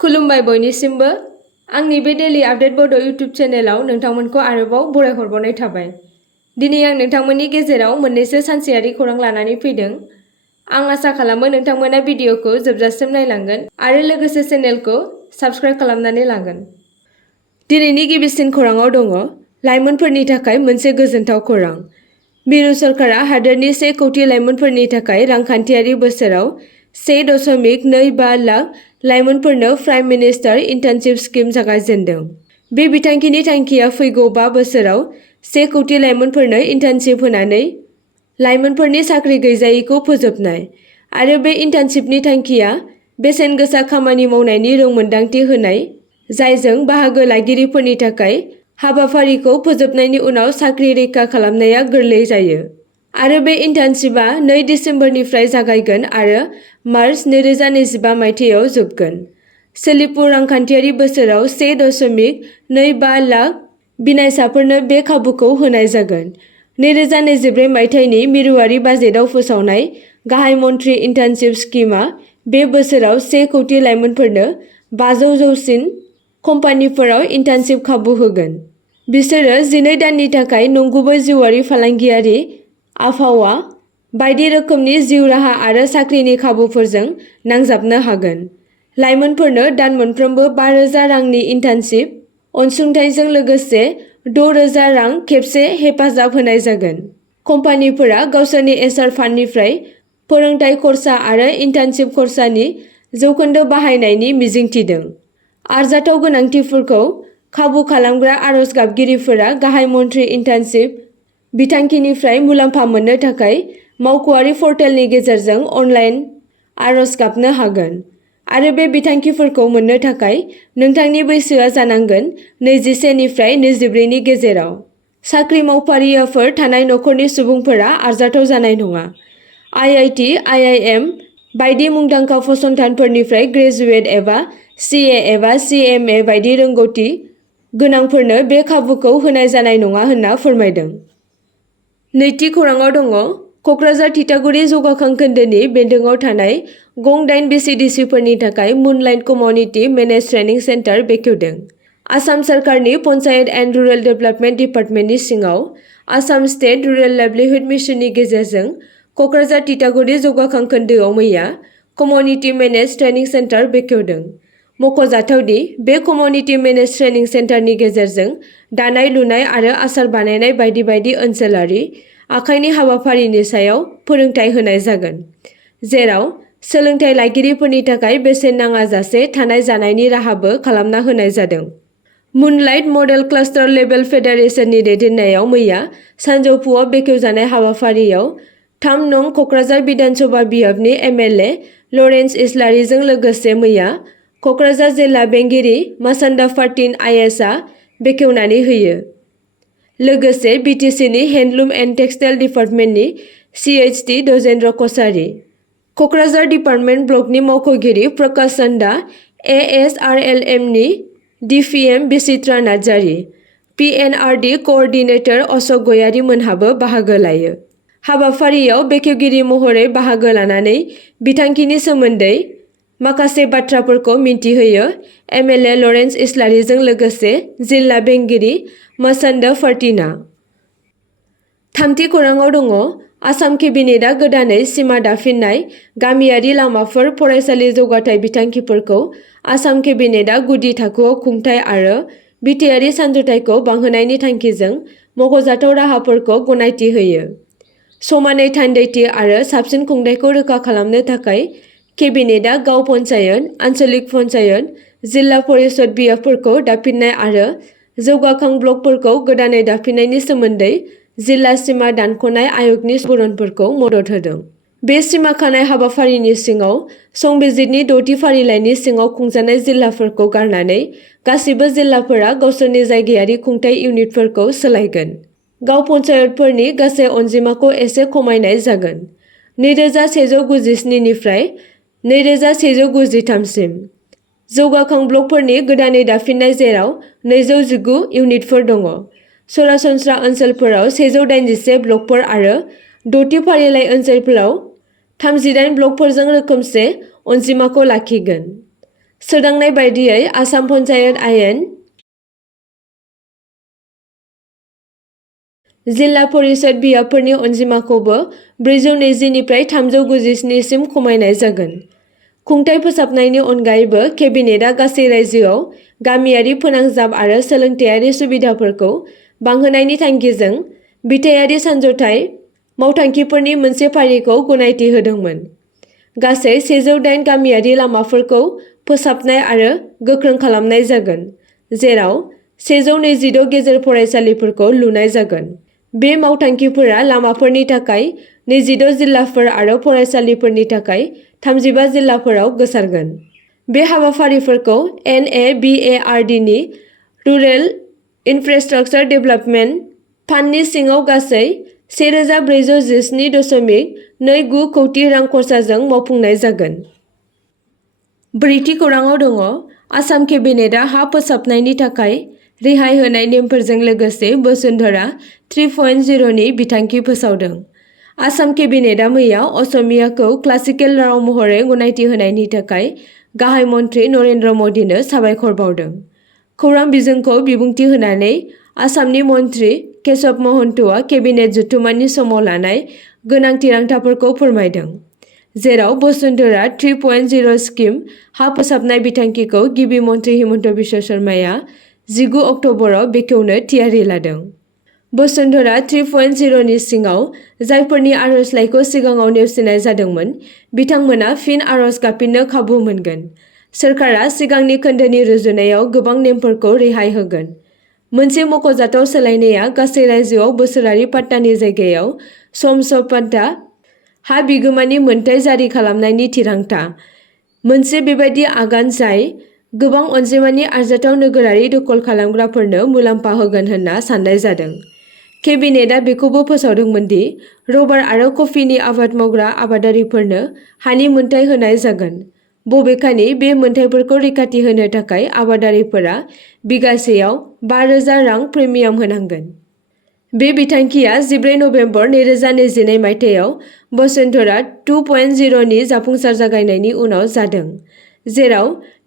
खुलुमबाय बयनिसिमबो आंनि बे डेली आपडेट बड' इउट्युब चेनेलाव नोंथांमोनखौ आरोबाव बरायहरबावनाय थाबाय। दिनै आं नोंथांमोननि गेजेराव मोननैसो सानसेयारि खौरां लानानै फैदों। आं आसा खालामो नोंथांमोना भिडिअखौ जोबजासिम नायलांगोन आरो लोगोसे चेनेलखौ साबस्क्राइब खालामनानै लागोन। दिनैनि गिबिसिन खौराङाव दङ लाइमोनफोरनि थाखाय मोनसे गोजोनथाव खौरां। मिरु सरकारा हादोरनि 1 कौटि लाइमोनफोरनि थाखाय रांखान्थियारि बोसोराव 1.25 लाख लाइमोनफोरनो प्राइम मिनिस्टार इन्टार्नशिप स्किम जागायजेनदों। बे बिथांखिनि थांखिया फैगौ 5 बोसोराव 1 कौटि लाइमोनफोरनो इन्टार्नशिप होनानै लाइमोनफोरनि साख्रि गैजायैखौ फोजोबनाय आरो बे इन्टार्नशिपनि थांखिया बेसेन गोसा खामानि मावनायनि रोंमोनदांथि होनाय, जायजों बाहागो लागिरिफोरनि थाखाय हाबाफारिखौ फोजोबनायनि उनाव साख्रि रैखा खालामनाया गोरलै जायो। आरो बे इन्टार्नशिपआ 2 दिसेम्बरनिफ्राय जागायगोन आरो मार्च 2025 मायथाइयाव जोबगोन। सोलिफु रांखान्थियारि बोसोराव 1.25 लाख बिनायसाफोरनो बे खाबुखौ होनाय जागोन। 2024 मायथाइनि मिरुआरि बाजेटआव फोसावनाय गाहाय मन्थ्रि इन्टार्नशिप स्किमआ बे बोसोराव 1 कौटि लाइमोनफोरनो 500 जौसिन कम्पानिफोराव इन्टार्नशिप खाबु होगोन। बिसोरो 12 दाननि थाखाय नंगुबै जिउआरि फालांगियारि आबहावा बायदि रोखोमनि जिउ राहा आरो साख्रिनि खाबुफोरजों नांजाबनो हागोन। लाइमोनफोरनो दान मोनफ्रोमबो 5,000 रांनि इन्टार्नशिप अनसुंथाइजों लोगोसे 6,000 रां खेबसे हेफाजाब होनाय जागोन। कम्पानिफोरा गावसोरनि एचआर फान्डनिफ्राय फोरोंथाय खर्सा आरो इन्टार्नशिप खर्सानि जौखोन्दो बाहायनायनि मिजिंथिदों। आरजाथाव गोनांथिफोरखौ खाबु खालामग्रा आरज गाबगिरिफोरा गाहाय मन्थ्रि इन्टार्नशिप बिथांखिनिफ्राय मुलाम्फा मोननो थाखाय मावख'आरि पर्टेलनि गेजेरजों अनलाइन आरज गाबनो हागोन आरो बे बिथांखिफोरखौ मोननो थाखाय नोंथांनि बैसोआ जानांगोन 21 निफ्राय 24 नि गेजेराव। साख्रि मावफारियाफोर थानाय नखरनि सुबुंफोरा आरजाथाव जानाय नङा। आईआईटी, आईआईएम बायदि मुंदांखा फसंथानफोरनिफ्राय ग्रेजुवेट एबा सीए एबा सीएमए बायदि रोंगौथि गोनांफोरनो बे खाबुखौ होनाय जानाय नङा होनना फोरमायदों। नैथि खौराङाव दङ कक्राझार थिथागुरि जौगाखां खोन्दोनि बेन्दोङाव थानाय गं 8 बिसिडिसिफोरनि थाखाय moonlight community manage training centre बेखेवदों। आसाम सोरखारनि पन्चायत एन्ड रुरेल डेभेलपमेन्ट डिपार्टमेन्टनि सिङाव आसाम स्टेट रुरेल लाइभलिहुड मिशननि गेजेरजों कक्राझार थिथागुरि जौगाखां खोन्दोआव मैया कमिउनिटि मेनेज ट्रेनिं सेन्टार बेखेवदों। मख'जाथावदि बे कमिउनिटि मेनेज ट्रेनिं सेन्टारनि गेजेरजों दानाय लुनाय आरो आसार बानायनाय बायदि बायदि ओनसोलारि आखाइनि हाबाफारिनि सायाव फोरोंथाय होनाय जागोन, जेराव सोलोंथाय लागिरिफोरनि थाखाय बेसेन नाङाजासे थानाय जानायनि राहाबो खालामना होनाय जादों। मुनलाइट मडेल क्लास्टार लेभेल फेडारेशननि दैदेननायाव मैया सानजौफुआव बेखेवजानाय हाबाफारियाव 3 नं कक्राझार बिधानसभा बियाबनि एमएलए लरेन्स इस्लारिजों लोगोसे मैया कक्राझार जिल्ला बेंगिरि मासान्दा फार्टिन आइएसआ बेखेवनानै होयो। लोगोसे बिटिसिनि हेन्डलुम एन्ड टेक्सटाइल डिपार्टमेन्टनि सिएचटि दजेन्द्र कछारी, कक्राझार डिपार्टमेन्ट ब्लकनि मावख'गिरि प्रकाश चन्दा, एएसआरएलएमनि डिपिएम बिचित्रा नार्जारी, पिएनआरडि कअर्डिनेटर अशोक गयारी मोनहाबो बाहागो लायो। हाबाफारियाव बेखेवगिरि महरै बाहागो लानानै बिथांखिनि सोमोन्दै माखासे बाथ्राफोरखौ मिन्थिहोयो एमएलए लरेन्स इस्लारिजों लोगोसे जिल्ला बेंगिरि मासान्दा फार्टिनआ। थामथि खौराङाव दङ आसाम केबिनेटआ गोदानै सिमा दाफिननाय गामियारि लामाफोर फरायसालि जौगाथाय बिथांखिफोरखौ आसाम केबिनेटआ गुदि थाखोआव खुंथाय आरो बिथायारि सानज'थायखौ बांहोनायनि थांखिजों मख'जाथाव राहाफोरखौ गनायथि होयो। समानै थान्दैथि आरो साबसिन खुंथायखौ रोखा खालामनो थाखाय केबिनेटआ गाव पन्चायत, आन्सलिक पन्चायत, जिल्ला परिषद बियाबफोरखौ दाफिननाय आरो जौगाखां ब्लकफोरखौ गोदानै दाफिननायनि सोमोन्दै जिल्ला सिमा दानख'नाय आय'गनि सुबुरुनफोरखौ मदद होदों। बे सिमा खानाय हाबाफारिनि सिङाव संबिजिरनि 6थि फारिलाइनि सिङाव खुंजानाय जिल्लाफोरखौ गारनानै गासिबो जिल्लाफोरा गावसोरनि जायगायारि खुंथाय इउनिटफोरखौ सोलायगोन। गाव पन्चायतफोरनि गासै अनजिमाखौ एसे खमायनाय जागोन, 2197 निफ्राय 2193 सिम। जौगाखां ब्लकफोरनि गोदानै दाफिननाय जेराव 219 इउनिटफोर दङ। सरासनस्रा ओनसोलफोराव 181 ब्लकफोर आरो 6थि फारिलाइ ओनसोलफोराव 38 ब्लकफोरजों रोखोमसे अनजिमाखौ लाखिगोन। सोदांनाय बायदियै आसाम पन्चायत आयेन जिल्ला परिषद बियाबफोरनि अनजिमाखौबो 420 निफ्राय 397 सिम खमायनाय जागोन। खुंथाय फोसाबनायनि अनगायैबो केबिनेटआ गासै रायजोआव गामियारि फोनांजाब आरो सोलोंथायारि सुबिदाफोरखौ बांहोनायनि थांखिजों बिथायारि सानज'थाय मावथांखिफोरनि मोनसे फारिखौ गनायथि होदोंमोन। गासै 108 गामियारि लामाफोरखौ फोसाबनाय आरो गोख्रों खालामनाय जागोन, जेराव 126 गेजेर फरायसालिफोरखौ लुनाय जागोन। बे मावथांखिफोरा लामाफोरनि थाखाय 26 जिल्लाफोर आरो फरायसालिफोरनि थाखाय 35 जिल्लाफोराव गोसारगोन। बे हाबाफारिफोरखौ NABARD नि रुरेल इनफ्रास्ट्राक्चार डेभेलपमेन्ट फान्डनि सिङाव गासै 1417.29 कौटि रां खरसाजों मावफुंनाय जागोन। ब्रैथि खौराङाव दङ, आसाम केबिनेटआ हा फोसाबनायनि थाखाय रेहाय होनाय नेमफोरजों लोगोसे बसुन्धरा 3.0 नि बिथांखि फोसावदों। आसाम केबिनेटआ मैया असमियाखौ क्लासिकेल राव महरै गनायथि होनायनि थाखाय गाहाय मन्थ्रि नरेन्द्र मदिनो साबायखर बावदों। खौरां बिजोंखौ बिबुंथि होनानै आसामनि मन्थ्रि केशव महन्तआ केबिनेट जथुम्मानि समाव लानाय गोनां थिरांथाफोरखौ फोरमायदों, जेराव बसुन्धरा 3.0 स्किम हा फोसाबनाय बिथांखिखौ गिबि मन्थ्रि हिमन्त बिश्व शर्माया 19 अक्ट'बराव बेखेवनो थियारि लादों। बसुन्धरा 3.0 नि सिङाव जायफोरनि आर'जलाइखौ सिगाङाव नेवसिनाय जादोंमोन, बिथांमोना फिन आर'ज गाबफिननो खाबु मोनगोन। सोरखारा सिगांनि खोन्दोनि रुजुनायाव गोबां नेमफोरखौ रेहाय होगोन। मोनसे मख'जाथाव सोलायनाया गासै रायजोआव बोसोरारि पाट्टानि जायगायाव सम पाट्टा हा बिगोमानि मोनथाय जारि खालामनायनि थिरांथा। मोनसे बेबादि आगान जाय गोबां अनजिमानि आरजाथाव नोगोरारि दखल खालामग्राफोरनो मुलाम्फा होगोन होनना साननाय जादों। केबिनेटआ बेखौबो फोसावदोंमोन दि रबार आरो कफिनि आबाद मावग्रा आबादारिफोरनो हानि मोनथाय होनाय जागोन। बबेखानि बे मोनथायफोरखौ रैखाथि होनो थाखाय आबादारिफोरा बिगासेयाव 5,000 रां प्रिमियाम होनांगोन। बे बिथांखिया 14 नबेम्बर 2021 मायथाइयाव बसुन्धरा 2.0 नि जाफुंसार जागायनायनि उनाव जादों, जेराव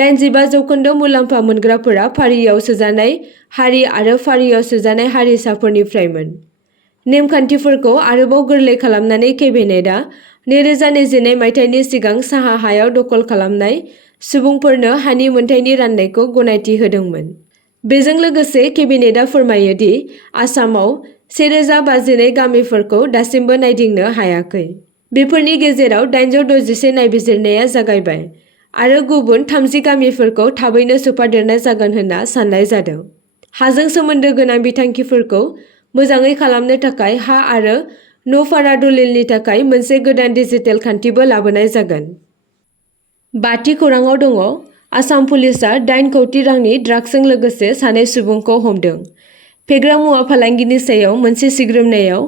85% मुलाम्फा मोनग्राफोरा फारियाव सोजानाय हारि आरो फारियाव सोजानाय हारिसाफोरनिफ्रायमोन। नेमखान्थिफोरखौ आरोबाव गोरलै खालामनानै केबिनेटआ 2021 मायथाइनि सिगां साहा हायाव दखल खालामनाय सुबुंफोरनो हानि मोनथायनि राननायखौ गनायथि होदोंमोन। बेजों लोगोसे केबिनेटआ फोरमायो दि आसामाव 1052 गामिफोरखौ दासिमबो नायदिंनो हायाखै। बेफोरनि गेजेराव 861 नायबिजिरनाया जागायबाय आरो गुबुन 30 गामिफोरखौ थाबैनो सोफादेरनाय जागोन होनना साननाय जादों। हाजों सोमोन्दो गोनां बिथांखिफोरखौ मोजाङै खालामनो थाखाय हा आरो न'भारा दलिलनि थाखाय मोनसे गोदान डिजिटेल खान्थिबो लाबोनाय जागोन। बाथि खौराङाव दङ, आसाम पुलिसआ 8 कौटि रांनि ड्राग्सजों लोगोसे सानै सुबुंखौ हमदों। फेग्रा मुवा फालांगिनि सायाव मोनसे सिग्रोमनायाव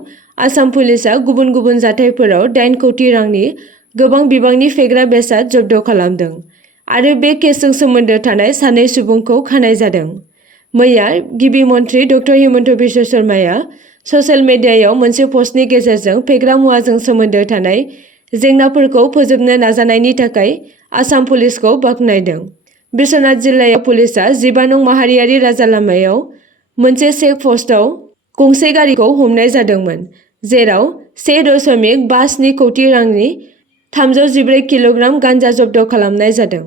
आसाम पुलिसआ गुबुन गुबुन जाथायफोराव 8 कौटि रांनि गोबां बिबांनि फेग्रा बेसाद जब्द खालामदों आरो बे केसजों सोमोन्दो थानाय सानै सुबुंखौ खानाय जादों। मैया गिबि मन्थ्रि डक्टर हिमन्त बिश्व शर्माया ससियेल मिडियायाव मोनसे पस्टनि गेजेरजों फेग्रा मुवाजों सोमोन्दो थानाय जेंनाफोरखौ फोजोबनो नाजानायनि थाखाय आसाम पुलिसखौ बाख्नायदों। बिश्वनाथ जिल्लायाव पुलिसआ 15 नं माहारियारि राजा लामायाव मोनसे चेक पस्टआव गंसे गारिखौ हमनाय जादोंमोन, जेराव 1.57 कौटि रांनि 314 किल'ग्राम गान्जा जब्द खालामनाय जादों।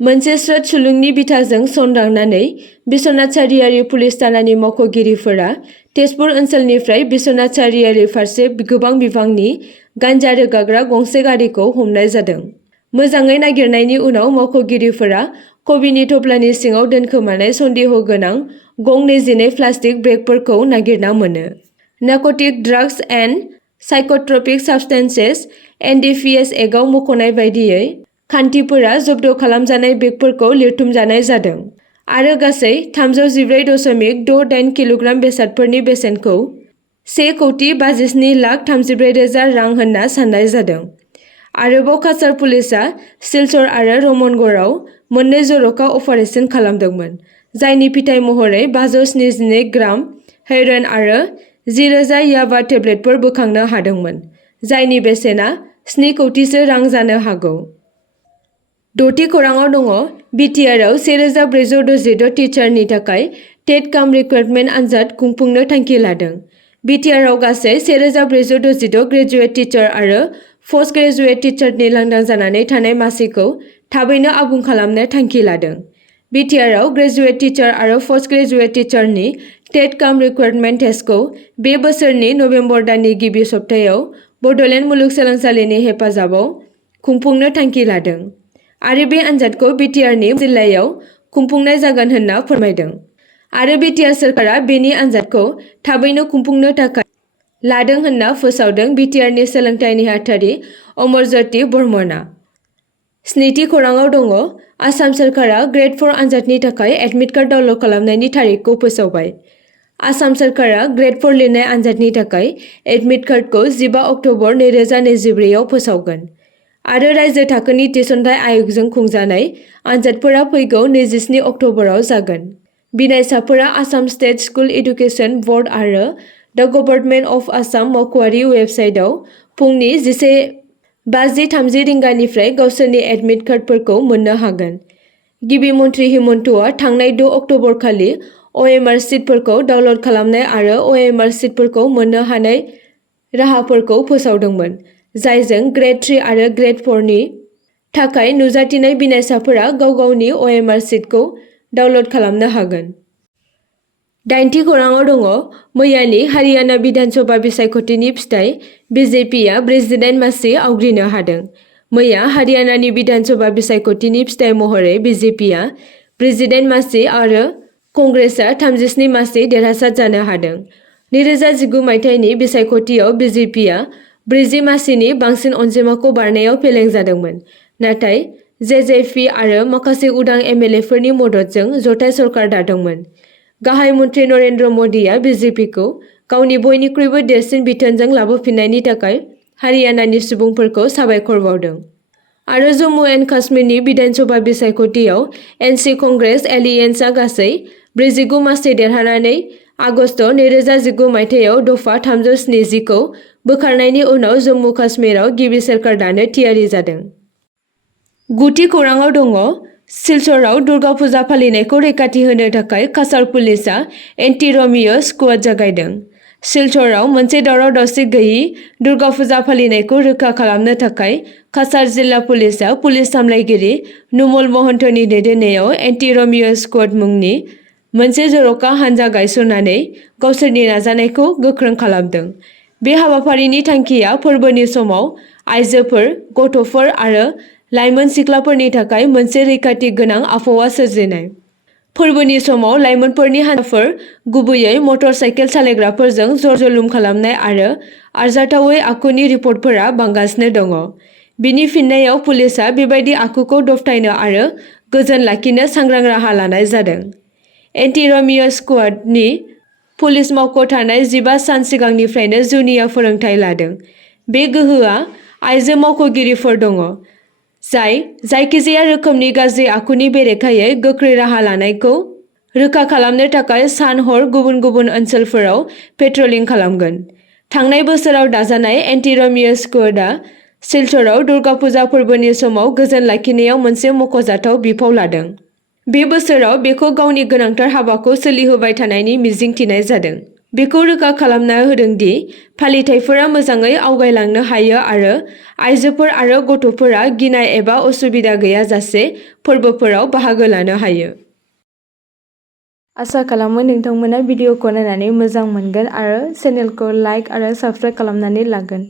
मोनसे स्रोत सुलुंनि बिथाजों सनदांनानै बिश्वनाथ सारियाली पुलिस थानानि मावख'गिरिफोरा तेजपुर ओनसोलनिफ्राय बिश्वनाथ सारियाली फारसे गोबां बिबांनि गान्जा रोगाग्रा गंसे गारिखौ हमनाय जादों। मोजाङै नागिरनायनि उनाव मावख'गिरिफोरा कबिनि थफ्लानि सिङाव दोनखोमानाय सन्देह गोनां गं 22 प्लास्टिक बेगफोरखौ नागिरना मोनो। नार्क'टिक ड्राग्स एन्ड साइक'ट्रपिक साबस्टेन्सेस NDPS एक्टआव मख'नाय बायदियै खान्थिफोरा जब्द खालामजानाय बेगफोरखौ लिरथुमजानाय जादों आरो गासै 314.68 किल'ग्राम बेसादफोरनि बेसेनखौ 1,57,34,000 रां होनना साननाय जादों। आरोबाव काछार पुलिसआ सिलचर आरो रमनगढ़आव मोननै जर'खा अपारेसन खालामदोंमोन, जायनि फिथाय महरै 572 ग्राम हेर'इन आरो 10,000 याबा टेब्लेटफोर बोखांनो हादोंमोन, जायनि बेसेना 7 कौटिसो रां जानो हागौ। द'थि खौराङाव दङ बिटिआरआव 1466 टिचारनि थाखाय टेट काम रिक्रुटमेन्ट आनजाद खुंफुंनो थांखि लादों। बिटिआरआव गासै 1466 ग्रेजुवेट टिचार आरो पस्ट ग्रेजुवेट टिचारनि लांदां जानानै थानाय मासिखौ थाबैनो आबुं खालामनो थांखि लादों। बिटिआरआव ग्रेजुवेट टिचार आरो पस्ट ग्रेजुवेट टिचारनि टेट काम रिक्रुटमेन्ट टेस्टखौ बे बोसोरनि नबेम्बर दाननि गिबि सप्तायाव बड'लेण्ड मुलुगसोलोंसालिनि हेफाजाबाव खुंफुंनो थांखि लादों आरो बे आनजादखौ बिटिआरनि जिल्लायाव खुंफुंनाय जागोन होनना फोरमायदों। आरो बिटिआर सोरखारा बेनि आनजादखौ थाबैनो खुंफुंनो थाखाय लादों होनना फोसावदों बिटिआरनि सोलोंथाइ नेहाथारि अमरज्योति बर्मनआ। स्निथि खौराङाव दङ आसाम सोरखारा ग्रेड 4 आनजादनि थाखाय एडमिट कार्ड डाउनलड खालामनायनि थारिखखौ फोसावबाय। आसाम सोरखारा ग्रेड 4 लिरनाय आनजादनि थाखाय एडमिट कार्डखौ 15 अक्ट'बर 2024 आव फोसावगोन आरो रायजो थाखोनि थिसनथाइ आय'गजों खुंजानाय आनजादफोरा फैगौ 27 अक्ट'बराव जागोन। बिनायसाफोरा Assam state school education board आरो द गभर्नमेन्ट अफ आसाम मावख'आरि वेबसाइटआव फुंनि 11:50-30 रिंगानिफ्राय गावसोरनि एडमिट कार्डफोरखौ मोननो हागोन। गिबि मन्थ्रि हिमन्तआ थांनाय 6 अक्ट'बर खालि अएमआर सिटफोरखौ डाउनलड खालामनाय आरो अएमआर सिटफोरखौ मोननो हानाय राहाफोरखौ फोसावदोंमोन, जायजों ग्रेड 3 आरो ग्रेड 4 नि थाखाय नुजाथिनाय बिनायसाफोरा गाव-गावनि अएमआर सिटखौ डाउनलड खालामनो हागोन। दाइनथि खौराङाव दङ मैयानि हारियाना बिधान सभा बिसायख'थिनि फिथाइ बिजेपिआ प्रेसिडेन्ट मासि आवग्रिनो हादों। मैया हारियानानि बिधान सभा बिसायख'थिनि फिथाइ महरै बिजेपिआ प्रेसिडेन्ट मासि आरो कंग्रेसआ 37 मासि देरहासार जानो हादों। 2019 मायथाइनि बिसायख'थियाव बिजेपिआ 40 मासिनि बांसिन अनजिमाखौ बारनायाव फेलें जादोंमोन, नाथाय जेजेपि आरो माखासे उदां एमएलएफोरनि मददजों जथाय सरकार दादोंमोन। गाहाय मन्थ्रि नरेन्द्र मदिआ बिजेपिखौ गावनि बयनिख्रुइबो देरसिन बिथोनजों लाबोफिन्नायनि थाखाय हारियानानि सुबुंफोरखौ साबायखर बावदों। आरो जम्मु एन्ड काश्मीरनि बिधान सभा बिसायख'थियाव एनसि कंग्रेस एलियेन्सआ गासै 49 मासि देरहानानै आगस्त 2019 मायथाइयाव दफा 370 खौ बोखारनायनि उनाव जम्मु काश्मीराव गिबि सोरखार दानो थियारि जादों। गुथि खौराङाव दङ सिलचराव दुर्गा फुजा फालिनायखौ रैखाथि होनो थाखाय काछार पुलिसआ एन्टि-र'मिय' स्क्वाड जागायदों। सिलचराव मोनसे दावराव-दावसि गैयै दुर्गा फुजा फालिनायखौ रोखा खालामनो थाखाय काछार जिल्ला पुलिसआ पुलिस सामलायगिरि नुमल महन्तनि दैदेननायाव एन्टि-र'मिय' स्क्वाड मुंनि मोनसे जर'खा हानजा गायसननानै गावसोरनि नाजानायखौ गोख्रों खालामदों। बे हाबाफारिनि थांखिया फोरबोनि समाव आइजोफोर, गथ'फोर आरो लाइमोन सिख्लाफोरनि थाखाय मोनसे रैखाथि गोनां आबहावा सोरजिनाय। फोरबोनि समाव लाइमोनफोरनि हानजाफोर, गुबैयै मटर साइकेल सालायग्राफोरजों जर-जलुम खालामनाय आरो आरजाथावै आखुनि रिपर्टफोरा बांगासिनो दङ। बिनि फिननायाव पुलिसआ बेबादि आखुखौ दबथायनो आरो गोजोन लाखिनो सांग्रां राहा लानाय जादों। एन्टि-र'मिय' स्क्वाडनि पुलिस मावख' थानाय 15 सान सिगांनिफ्रायनो जुनिया फोरोंथाय लादों। बे गोहोआ आइजो मावख'गिरिफोर दङ, जाय जायखिजाया रोखोमनि गाज्रि आखुनि बेरेखायै गोख्रै राहा लानायखौ रोखा खालामनो थाखाय सान-हर गुबुन-गुबुन ओनसोलफोराव पेट्रलिं खालामगोन। थांनाय बोसोराव दाजानाय एन्टि-र'मिय' स्क्वाडआ सिलचराव दुर्गा फुजा फोरबोनि समाव गोजोन लाखिनायाव मोनसे मख'जाथाव बिफाव लादों। बे बोसोराव बेखौ गावनि गोनांथार हाबाखौ सोलिहोबाय थानायनि मिजिं थिनाय जादों। बेखौ रोखा खालामना होदों दि फालिथायफोरा मोजाङै आवगायलांनो हायो आरो आइजोफोर आरो गथ'फोरा गिनाय एबा असुबिदा गैयाजासे फोरबोफोराव बाहागो लानो हायो। आसा खालामो नोंथांमोना भिडिअखौ नायनानै मोजां मोनगोन आरो चेनेलखौ लाइक आरो साबस्क्राइब खालामनानै लागोन।